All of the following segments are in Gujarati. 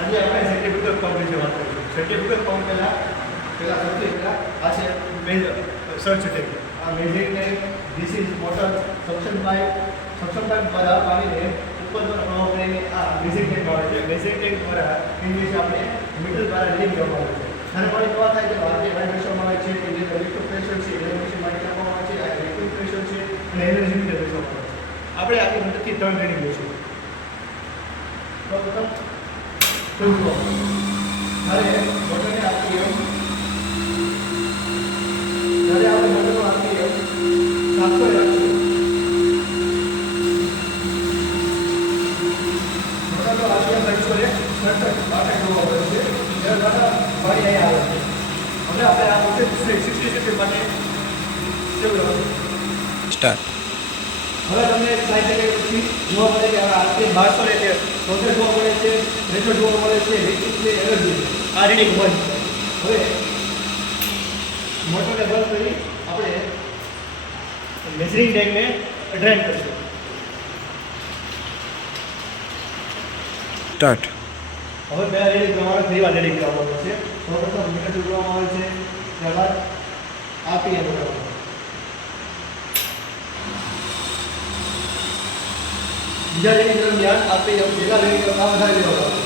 આજે આપણે સેન્ટ્રીફ્યુગલ પંપ વિશે વાત કરીશું. સેન્ટ્રીફ્યુગલ પંપ પહેલા સૌથી પહેલાં આ છે સર્ચ ટેન્ક. આ measuring tank, this is motor, suction pipe દ્વારા પાણીને ઉપરનો પ્રવાહ કરીને આ મેજરિંગ ટેન્ક આવે છે. મેજરિંગ ટેન્ક દ્વારા એની વિશે આપણે મીટર દ્વારા રીડિંગ કરવામાં આવે છે. અને પાણી પ્રવાહ થાય છે ભારતીય વાઇબ્રેશનમાં આવે છે, ઇન્ડિયન ઇલેક્ટ્રિક પ્રેશર છે, એનર્જી માટે આપવામાં આવે છે, આ ઇલેક્ટ્રિક પ્રેશર છે અને એનર્જી મીટર બેસવામાં આવે છે. આપણે આની મદદથી 3 રીડિંગ લઈશું. પ્રથમ જ્યારે મોટરને આરપીએમ જ્યારે આપણે મોટરનો આરપીએમ 700 રાખીશું, મોટરનો આરપીએમ 767 માટે જોવા મળે છે. ત્યારે દ્વારા પાણી અહીં આવે છે. હવે આપણે આ વખતે 60 સેકન્ડ માટે સ્ટાર્ટ. હવે તમને 60 સેકન્ડ પછી જોવા મળે કે આ આરપીએમ 1200 એટલે પ્રોસેસ જોવા મળે છે, પ્રેશર જોવા મળે છે, ઇલેક્ટ્રિક એનર્જી. આ રીડિંગ 1. હવે મોટરને બંધ કરી આપણે મેજરિંગ ટેન્કને ડ્રેન કરીશું. સ્ટાર્ટ. હવે બે રીડિંગ પ્રમાણે ફરી વાર રીડિંગ કરવામાં આવે છે. સૌપ્રથમ મીટર જોડવામાં આવે છે, ત્યારબાદ આરપીએમ જોડવામાં આવે છે. બીજા રીડિંગ દરમિયાન આરપીએમ પહેલા રીડિંગ કરતાં વધારે લેવામાં આવે છે.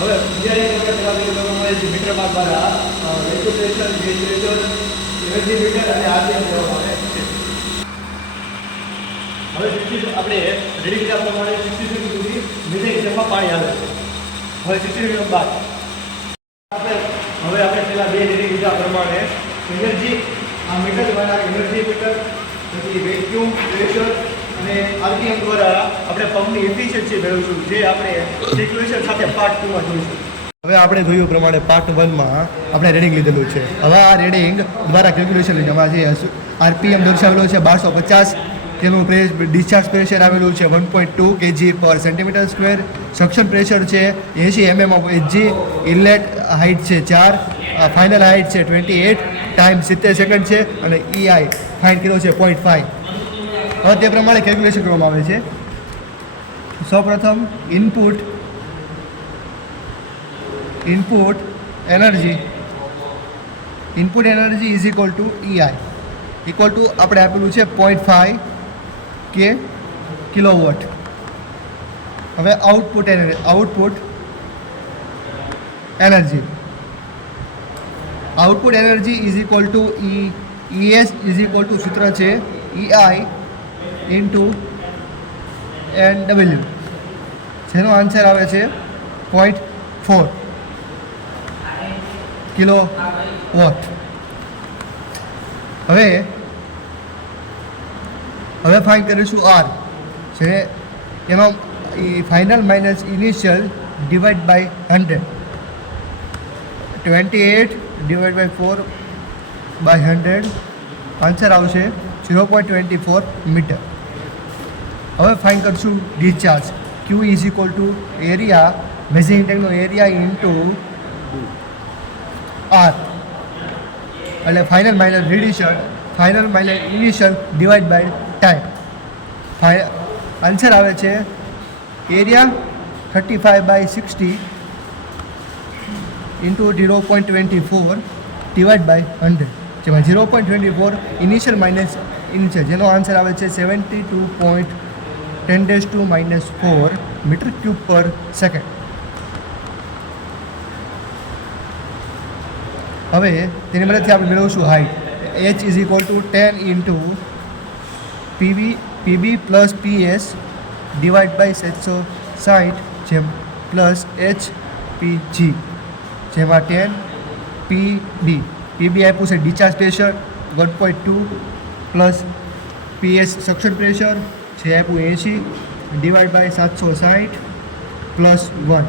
હવે બીજા રીડિંગ કરવામાં આવે છે મીટર બાદ દ્વારા ratio pressure, gauge pressure, energy metre અને આરપીએમ લેવામાં આવે છે. હવે આપણે રીડિંગ લીધા પ્રમાણે 60 સેકન્ડ સુધી મેજરિંગ ટેન્કમાં પાણી આવે છે. હવે 60 સેકન્ડ બાદ આપણે પહેલા બે રીડિંગ લીધા પ્રમાણે એનર્જી, આ મીટર દ્વારા એનર્જી મીટર, પછી વેક્યુમ પ્રેશર અને આરપીએમ દ્વારા આપણે પંપની એફિશિયન્સી મેળવીશું, જે આપણે સિક્વેન્શન સાથે પાર્ટ 2 માં જોઈશું. હવે આપણે જોયું પ્રમાણે પાર્ટ 1 માં આપણે રીડિંગ લીધેલું છે. હવે આ રીડિંગ દ્વારા કેલ્ક્યુલેશન લીધેમાં છે. આરપીએમ દર્શાવેલો છે 1250, તેનું ડિસ્ચાર્જ પ્રેશર આવેલું છે 1.2 kg/cm², સક્શન પ્રેશર છે 80 mm of Hg, inlet height છે 4, ફાઇનલ હાઇટ છે 28, ટાઈમ 70 સેકન્ડ છે અને EI ફાઇન્ડ કર્યો છે 0.5. હવે તે પ્રમાણે કેલ્ક્યુલેશન કરવામાં આવે છે. સૌપ્રથમ input energy is equal two EI equal to આપણે આપેલું છે 0.5 કિલોવોટ. હવે output energy is equal two ES is equal two સૂત્ર છે EI ઇન્ટુ NW, જેનો આન્સર આવે છે 0.4 કિલોવોટ. હવે ફાઇન્ડ કરીશું R, છે એનો final minus initial divide by 100. 28 divide by 4/100 answer આવશે 0.24 મીટર. હવે ફાઇન્ડ કરશું discharge. Q is equal to area, measuring ટેન્કનો એરિયા ઇન્ટુ R, એટલે final minus initial divide by time. Answer આવે છે એરિયા 35/60 ઇન્ટુ 0.24 ડિવાઇડ બાય 100, જેમાં 0.24 ઇનિશિયલ માઇનસ ઇનિશિયલ, જેનો આન્સર આવે છે 72.10⁻⁴ મીટર ક્યુબ પર સેકન્ડ. હવે તેની મદદથી આપણે મેળવીશું height. H is equal to 10 into PB plus PS divide by 760 જેમ પ્લસ HPG, જેમાં 10 PB આપ્યું છે discharge pressure 1.2 plus PS suction pressure છે આપ્યું 80 ડિવાઇડ બાય 760 પ્લસ 1,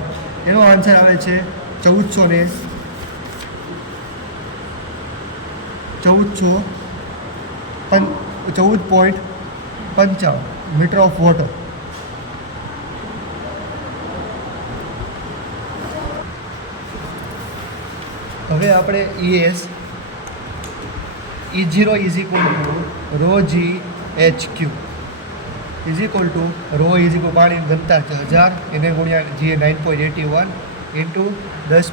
એનો આન્સર આવે છે 14.55 મીટર ઓફ વોટર. હવે આપણે ES E0 is equal to rho G H Q is equal to rho is equal પાણીની ઘનતા 1000 એને ગુણ્યા G 9.81 into 10.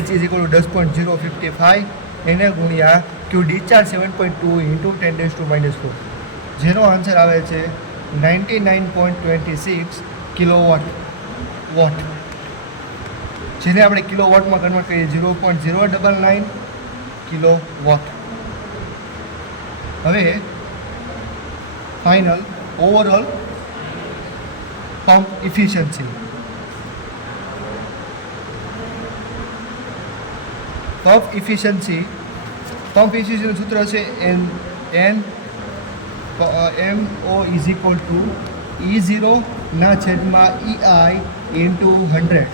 H is equal to 10.055 એને ગુણ્યા ક્યુ ડિસ્ચાર્જ 7.2 ઇન્ટુ 10⁻⁻4 જેનો આન્સર આવે છે 99.26 કિલોવોટ જેને આપણે કિલોવોટમાં કન્વર્ટ કરીએ 0.099 કિલોવોટ. હવે final overall pump efficiency. Pump efficiency સૂત્ર છે MO is equal two E0 ના છેદમાં EI ઇન્ટુ 100.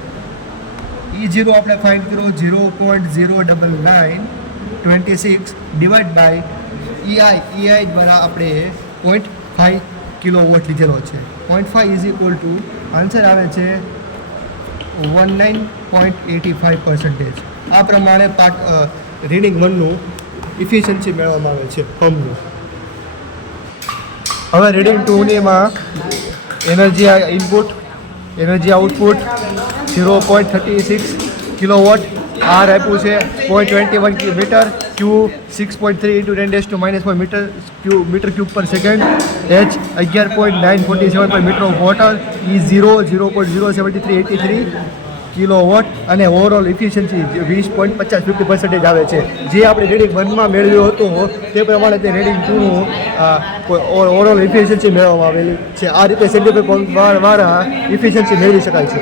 E0 આપણે ફાઇન્ડ કરો 0.09926 ડિવાઈડ બાય EI દ્વારા આપણે 0.5 કિલોવોટ લીધેલો છે. 0.5 ઇઝ ઇક્વલ ટુ આન્સર આવે છે 19.85%. આ પ્રમાણે રીડિંગ 1નું ઇફિશિયન્સી મેળવવામાં આવે છે પંપનું. હવે રીડિંગ 2ની એમાં energy input energy output 0.36 kilowatt, R આપ્યું છે 0.21 metre, Q 6.3 into 10⁻⁻4 metre cube per second, H 11.947 metre of water, E0 0.07383 kilowatt અને ઓવરઓલ ઇફિશિયન્સી 20.50% આવે છે. જે આપણે રીડિંગ 1માં મેળવ્યું હતું તે પ્રમાણે તે રીડિંગ 2નું ઓવરઓલ ઇફિશિયન્સી મેળવવામાં આવેલી છે. આ રીતે સેન્ટીગ્રેડ દ્વારા ઇફિશિયન્સી મેળવી શકાય છે.